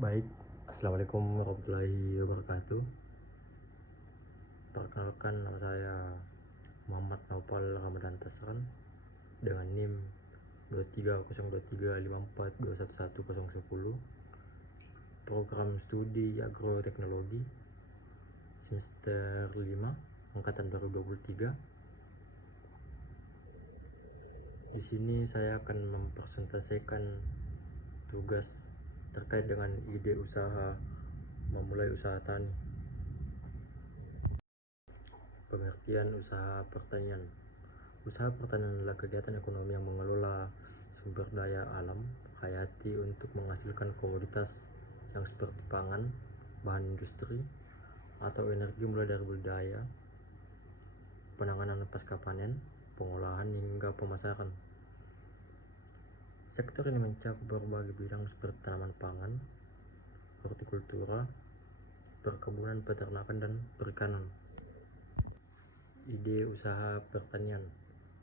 Baik, Assalamualaikum warahmatullahi wabarakatuh. Perkenalkan, nama saya Muhammad Naufal Ramadan Tasran dengan NIM 2302354211010, program studi agroteknologi semester 5 angkatan 2023. Di sini saya akan mempresentasikan tugas terkait dengan ide usaha memulai usaha tani. Pengertian usaha pertanian. Usaha pertanian adalah kegiatan ekonomi yang mengelola sumber daya alam hayati untuk menghasilkan komoditas yang seperti pangan, bahan industri, atau energi, mulai dari budidaya, penanganan pasca panen, pengolahan, hingga pemasaran. Sektor ini mencakup berbagai bidang seperti tanaman pangan, hortikultura, perkebunan, peternakan, dan perikanan. Ide usaha pertanian.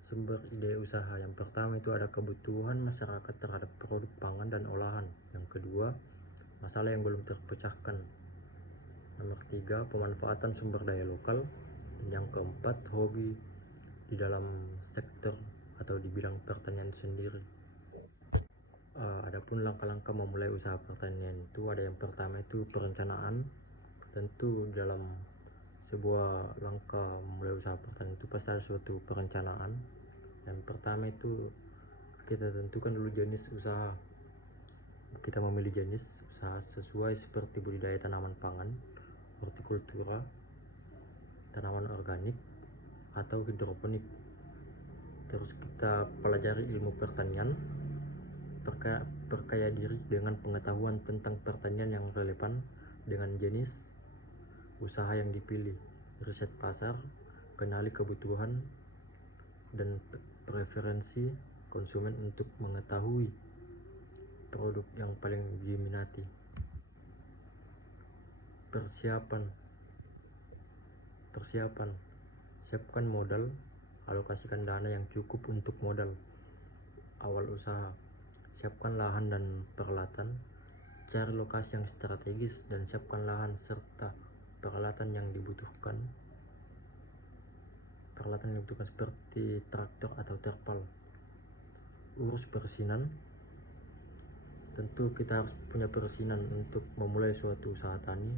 Sumber ide usaha yang pertama itu ada kebutuhan masyarakat terhadap produk pangan dan olahan. Yang kedua, masalah yang belum terpecahkan. Nomor 3, pemanfaatan sumber daya lokal. Dan yang keempat, hobi di dalam sektor atau di bidang pertanian sendiri. Adapun langkah-langkah memulai usaha pertanian itu ada yang pertama itu perencanaan. Tentu dalam sebuah langkah memulai usaha pertanian itu pasti ada suatu perencanaan. Yang pertama itu kita tentukan dulu jenis usaha. Kita memilih jenis usaha sesuai seperti budidaya tanaman pangan, hortikultura, tanaman organik, atau hidroponik. Terus kita pelajari ilmu pertanian, perkaya diri dengan pengetahuan tentang pertanian yang relevan dengan jenis usaha yang dipilih, riset pasar, kenali kebutuhan dan preferensi konsumen untuk mengetahui produk yang paling diminati. Persiapan, siapkan modal, alokasikan dana yang cukup untuk modal awal usaha, siapkan lahan dan peralatan, cari lokasi yang strategis dan siapkan lahan serta peralatan yang dibutuhkan seperti traktor atau terpal. Urus perizinan. Tentu kita harus punya perizinan untuk memulai suatu usaha tani.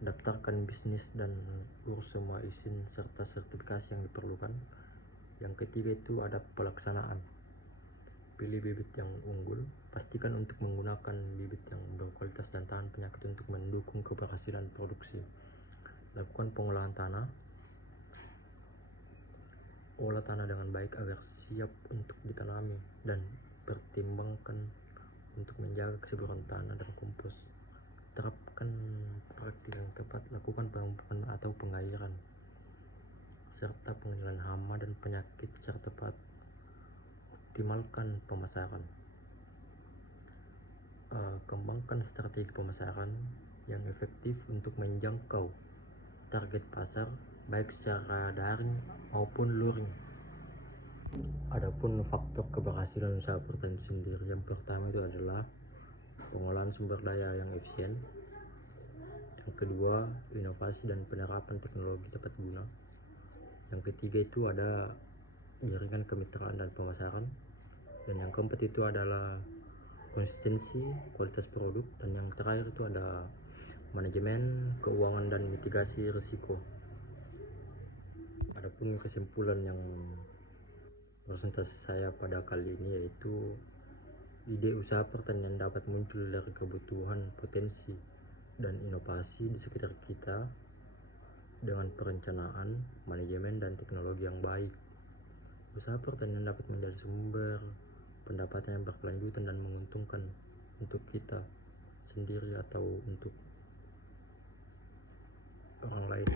Daftarkan bisnis dan urus semua izin serta sertifikasi yang diperlukan. Yang ketiga itu ada pelaksanaan. Pilih bibit yang unggul, pastikan untuk menggunakan bibit yang berkualitas dan tahan penyakit untuk mendukung keberhasilan produksi. Lakukan pengolahan tanah. Olah tanah dengan baik agar siap untuk ditanami dan pertimbangkan untuk menjaga kesuburan tanah dan kompos. Terapkan praktik yang tepat, lakukan pemupukan atau pengairan serta pengendalian hama dan penyakit secara tepat. Optimalkan pemasaran. Kembangkan strategi pemasaran yang efektif untuk menjangkau target pasar baik secara daring maupun luring. Adapun faktor keberhasilan usaha pertanian sendiri, yang pertama itu adalah pengolahan sumber daya yang efisien. Yang kedua, inovasi dan penerapan teknologi tepat guna. Yang ketiga itu ada jaringan kemitraan dan pemasaran. Dan yang keempat itu adalah konsistensi kualitas produk. Dan yang terakhir itu ada manajemen keuangan dan mitigasi risiko. Adapun kesimpulan yang presentasi saya pada kali ini yaitu ide usaha pertanian dapat muncul dari kebutuhan, potensi, dan inovasi di sekitar kita dengan perencanaan, manajemen, dan teknologi yang baik. Usaha pertanian dapat menjadi sumber pendapatan yang berkelanjutan dan menguntungkan untuk kita sendiri atau untuk orang lain.